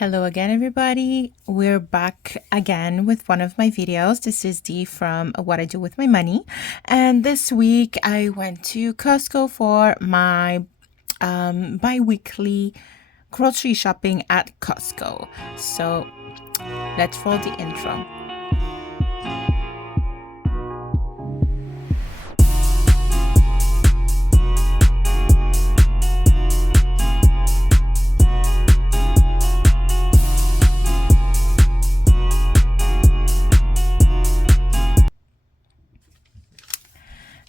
Hello again, everybody. We're back again with one of my videos. This is Dee from What I Do With My Money. And this week I went to Costco for my bi-weekly grocery shopping at Costco. So let's roll the intro.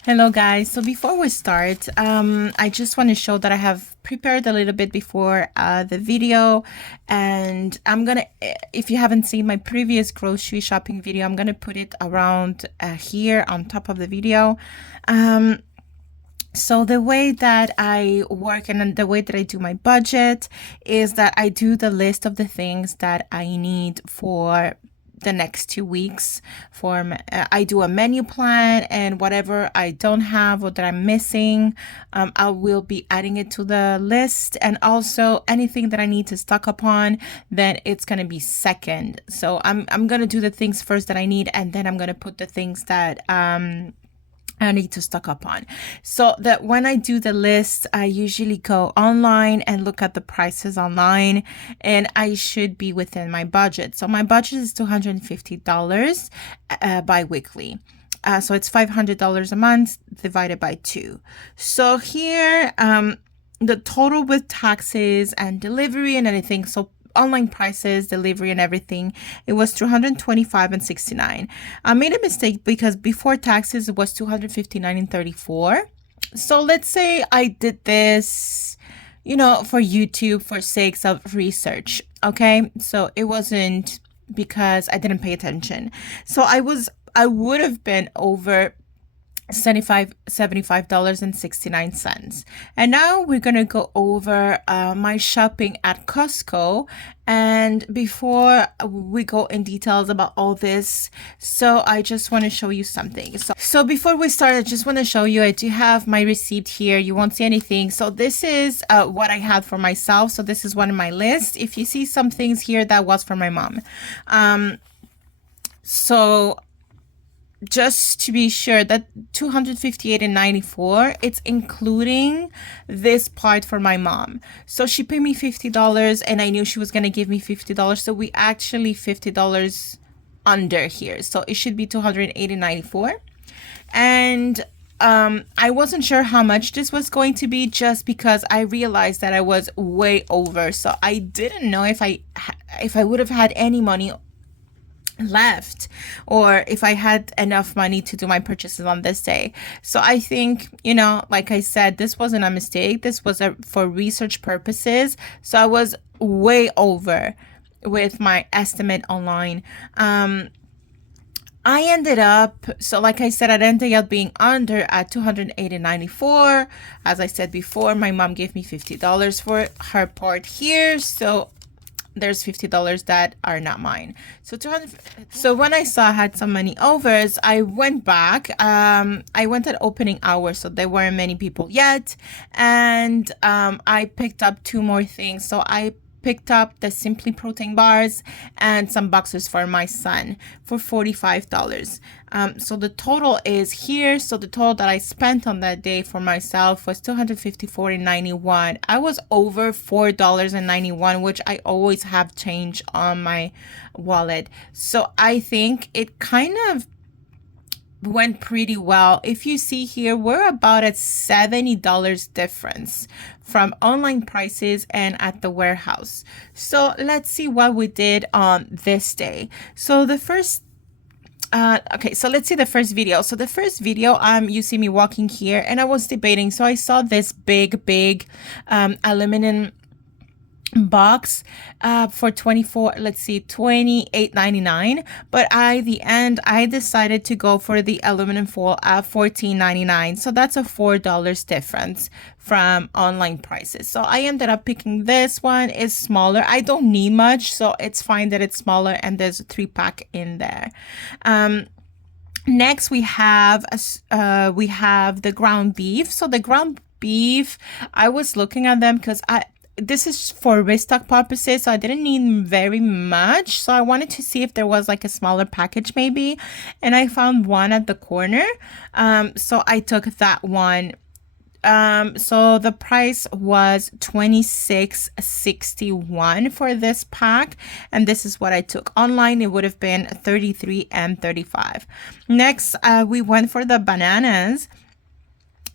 Hello guys, so before we start, I just want to show that I have prepared a little bit before the video, and I'm gonna, if you haven't seen my previous grocery shopping video, I'm gonna put it around here on top of the video. So the way that I work and the way that I do my budget is that I do the list of the things that I need for the next 2 weeks. I do a menu plan, and whatever I don't have or that I'm missing, I will be adding it to the list. And also anything that I need to stock up on, then it's going to be second. So I'm going to do the things first that I need, and then I'm going to put the things that I need to stock up on. So that when I do the list, I usually go online and look at the prices online, and I should be within my budget. So my budget is $250 bi-weekly. So it's $500 a month divided by 2. So here, the total with taxes and delivery and anything, so online prices, delivery and everything, it was $225.69. I made a mistake because before taxes it was $259.34. So let's say I did this, for YouTube for sakes of research. Okay, so it wasn't because I didn't pay attention. So I would have been over $75.69. And now we're gonna go over my shopping at Costco. And before we go in details about all this, so I just want to show you something. So before we start, I just want to show you, I do have my receipt here. You won't see anything. So this is what I had for myself. So this is one of my list. If you see some things here, that was for my mom. So just to be sure, that $258.94, it's including this part for my mom. So she paid me $50, and I knew she was going to give me $50. So we actually $50 under here. So it should be $280.94. And I wasn't sure how much this was going to be, just because I realized that I was way over. So I didn't know if I would have had any money left, or if I had enough money to do my purchases on this day. So I think, like I said, this wasn't a mistake. This was for research purposes. So I was way over with my estimate online. I ended up, so like I said, I ended up being under at $280.94. As I said before, my mom gave me $50 for her part here. So there's $50 that are not mine. So So when I saw I had some money overs, I went back. I went at opening hours, so there weren't many people yet. And I picked up 2 more things. So I picked up the Simply Protein bars and some boxes for my son for $45. So the total is here. So the total that I spent on that day for myself was $254.91. I was over $4.91, which I always have change on my wallet. So I think it kind of went pretty well. If you see here, we're about at $70 difference from online prices and at the warehouse. So let's see what we did on this day. So the first okay, so let's see the first video. So the first video, you see me walking here, and I was debating. So I saw this big aluminum box for $28.99, but the end I decided to go for the aluminum foil at $14.99. So that's a $4 difference from online prices. So I ended up picking this one. It's smaller. I don't need much, so it's fine that it's smaller, and there's a 3-pack in there. Next we have the ground beef. So the ground beef, I was looking at them because this is for restock purposes, so I didn't need very much. So I wanted to see if there was like a smaller package maybe, and I found one at the corner. So I took that one. So the price was $26.61 for this pack, and this is what I took. Online it would have been $33 and $35. Next, we went for the bananas.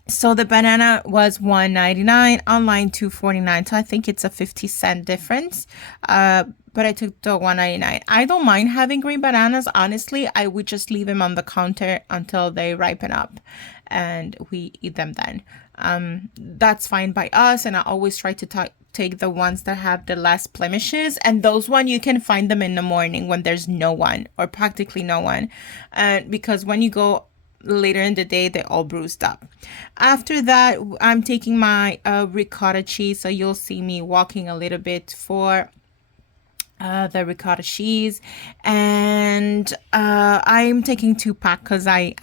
So the banana was $1.99, online $2.49. So I think it's a 50-cent difference. But I took the $1.99. I don't mind having green bananas. Honestly, I would just leave them on the counter until they ripen up, and we eat them then. That's fine by us. And I always try to take the ones that have the less blemishes, and those one you can find them in the morning when there's no one, or practically no one, because when you go later in the day, they're all bruised up. After that, I'm taking my ricotta cheese, so you'll see me walking a little bit for the ricotta cheese, and I'm taking 2-pack because I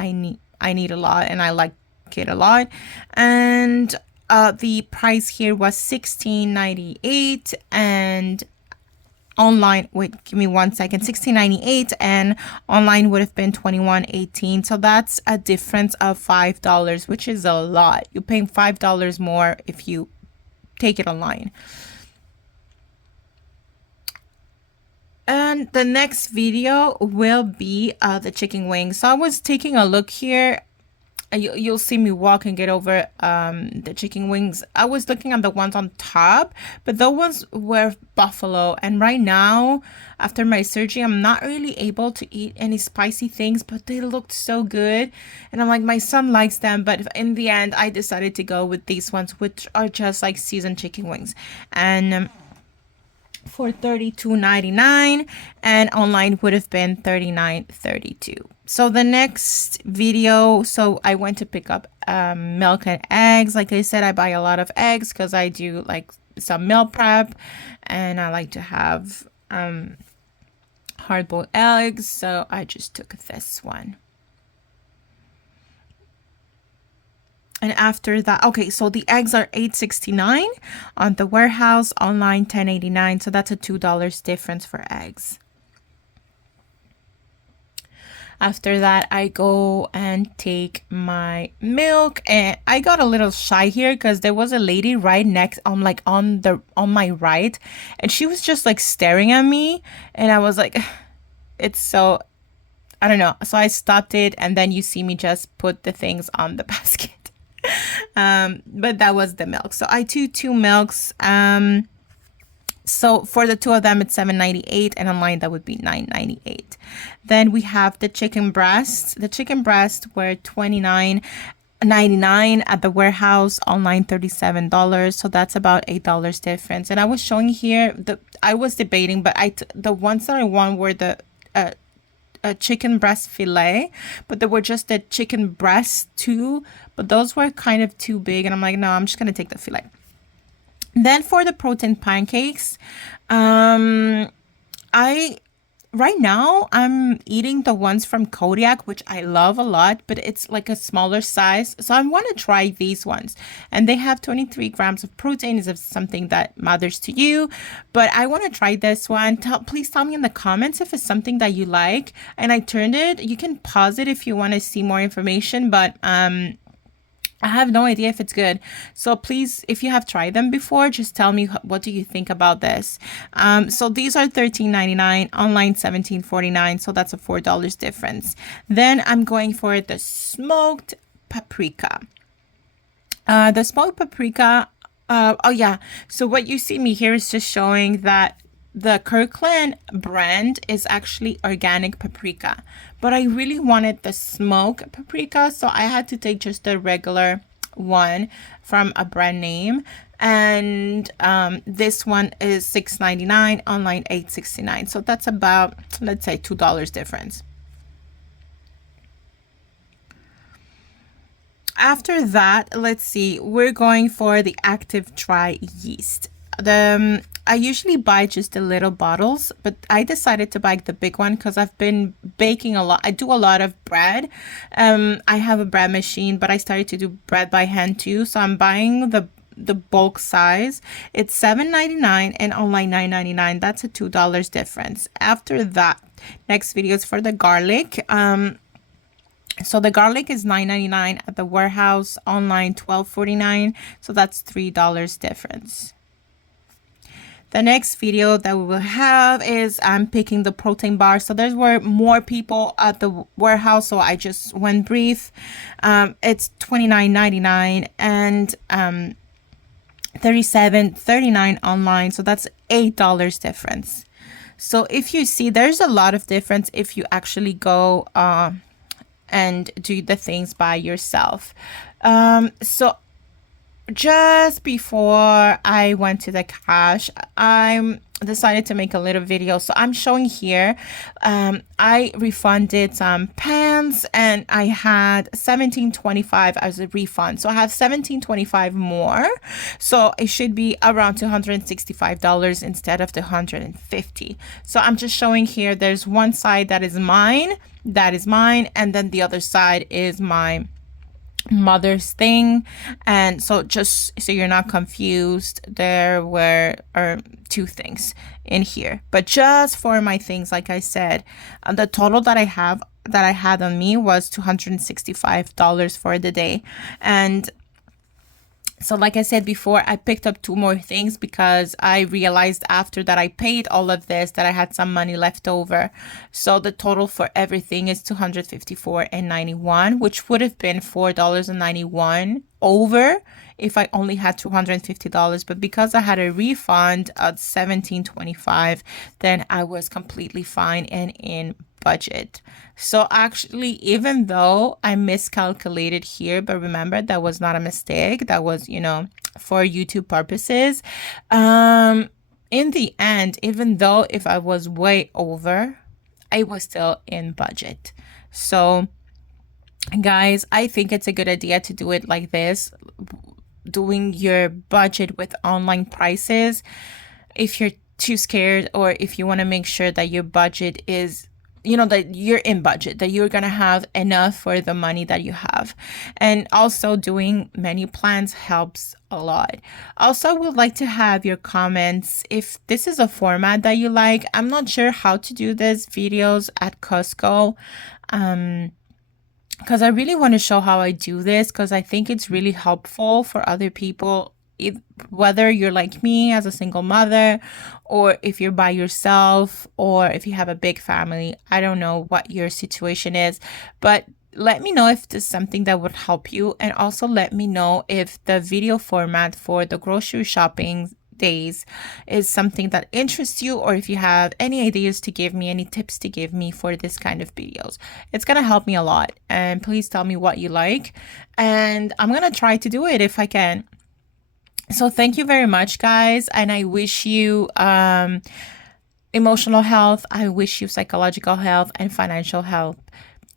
need a lot, and I like it a lot. And the price here was $16.98, and online, wait, give me 1 second, $16.98, and online would have been $21.18. So that's a difference of $5, which is a lot. You're paying $5 more if you take it online. And the next video will be the chicken wings. So I was taking a look here. You'll see me walk and get over the chicken wings. I was looking at the ones on top, but those ones were buffalo. And right now, after my surgery, I'm not really able to eat any spicy things, but they looked so good. And I'm like, my son likes them. But in the end, I decided to go with these ones, which are just like seasoned chicken wings. And for $32.99, and online would have been $39.32. So the next video, so I went to pick up milk and eggs. Like I said, I buy a lot of eggs because I do like some meal prep, and I like to have hard-boiled eggs. So I just took this one. And after that, okay, so the eggs are $8.69 on the warehouse, online $10.89. So that's a $2 difference for eggs. After that, I go and take my milk, and I got a little shy here because there was a lady right next on my right, and she was just like staring at me, and I was like, it's so, I don't know. So I stopped it, and then you see me just put the things on the basket. But that was the milk. So I took 2 milks. So for the 2 of them, it's $7.98, and online that would be $9.98. Then we have the chicken breasts. The chicken breasts were $29.99 at the warehouse, online $37. So that's about $8 difference. And I was showing here I was debating, but the ones that I want were the chicken breast fillet, but there were just the chicken breasts too, but those were kind of too big, and I'm like, no, I'm just gonna take the fillet. Then for the protein pancakes, right now I'm eating the ones from Kodiak, which I love a lot, but it's like a smaller size. So I want to try these ones, and they have 23 grams of protein. Is something that matters to you, but I want to try this one. Please tell me in the comments if it's something that you like. And I turned it. You can pause it if you want to see more information, but I have no idea if it's good. So please, if you have tried them before, just tell me what do you think about this. So these are $13.99, online $17.49. So that's a $4 difference. Then I'm going for the smoked paprika. The smoked paprika. Oh yeah. So what you see me here is just showing that the Kirkland brand is actually organic paprika, but I really wanted the smoked paprika, so I had to take just the regular one from a brand name. And this one is $6.99, online $8.69. So that's about, let's say, $2 difference. After that, let's see, we're going for the active dry yeast. I usually buy just the little bottles, but I decided to buy the big one because I've been baking a lot. I do a lot of bread. I have a bread machine, but I started to do bread by hand too. So I'm buying the bulk size, it's $7.99 and online $9.99. That's a $2 difference. After that, next video is for the garlic. So the garlic is $9.99 at the warehouse, online $12.49. So that's $3 difference. The next video that we will have is I'm picking the protein bar. So there were more people at the warehouse, so I just went brief. It's $29.99 and $37.39 online. So that's $8 difference. So if you see, there's a lot of difference if you actually go and do the things by yourself. So just before I went to the cash, I decided to make a little video. So I'm showing here, I refunded some pants and I had $17.25 as a refund. So I have $17.25 more. So it should be around $265 instead of the $150. So I'm just showing here, there's one side that is mine, and then the other side is my mother's thing. And so just so you're not confused, there were two things in here, but just for my things, like I said, the total that I had on me was $265 for the day. And so like I said before, I picked up two more things because I realized after that I paid all of this that I had some money left over. So the total for everything is $254.91, which would have been $4.91 over if I only had $250. But because I had a refund at $17.25, then I was completely fine and in budget. So actually, even though I miscalculated here, but remember that was not a mistake, that was, for YouTube purposes. In the end, even though if I was way over, I was still in budget. So guys, I think it's a good idea to do it like this, doing your budget with online prices. If you're too scared, or if you want to make sure that your budget is, that you're in budget, that you're going to have enough for the money that you have. And also doing menu plans helps a lot. Also, I would like to have your comments if this is a format that you like. I'm not sure how to do these videos at Costco. Because I really want to show how I do this, because I think it's really helpful for other people, whether you're like me as a single mother, or if you're by yourself, or if you have a big family. I don't know what your situation is, but let me know if this is something that would help you. And also let me know if the video format for the grocery shopping days is something that interests you, or if you have any ideas to give me, any tips to give me for this kind of videos. It's gonna help me a lot, and please tell me what you like, and I'm gonna try to do it if I can. So thank you very much, guys, and I wish you emotional health, I wish you psychological health and financial health.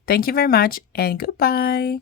Thank you very much, and goodbye.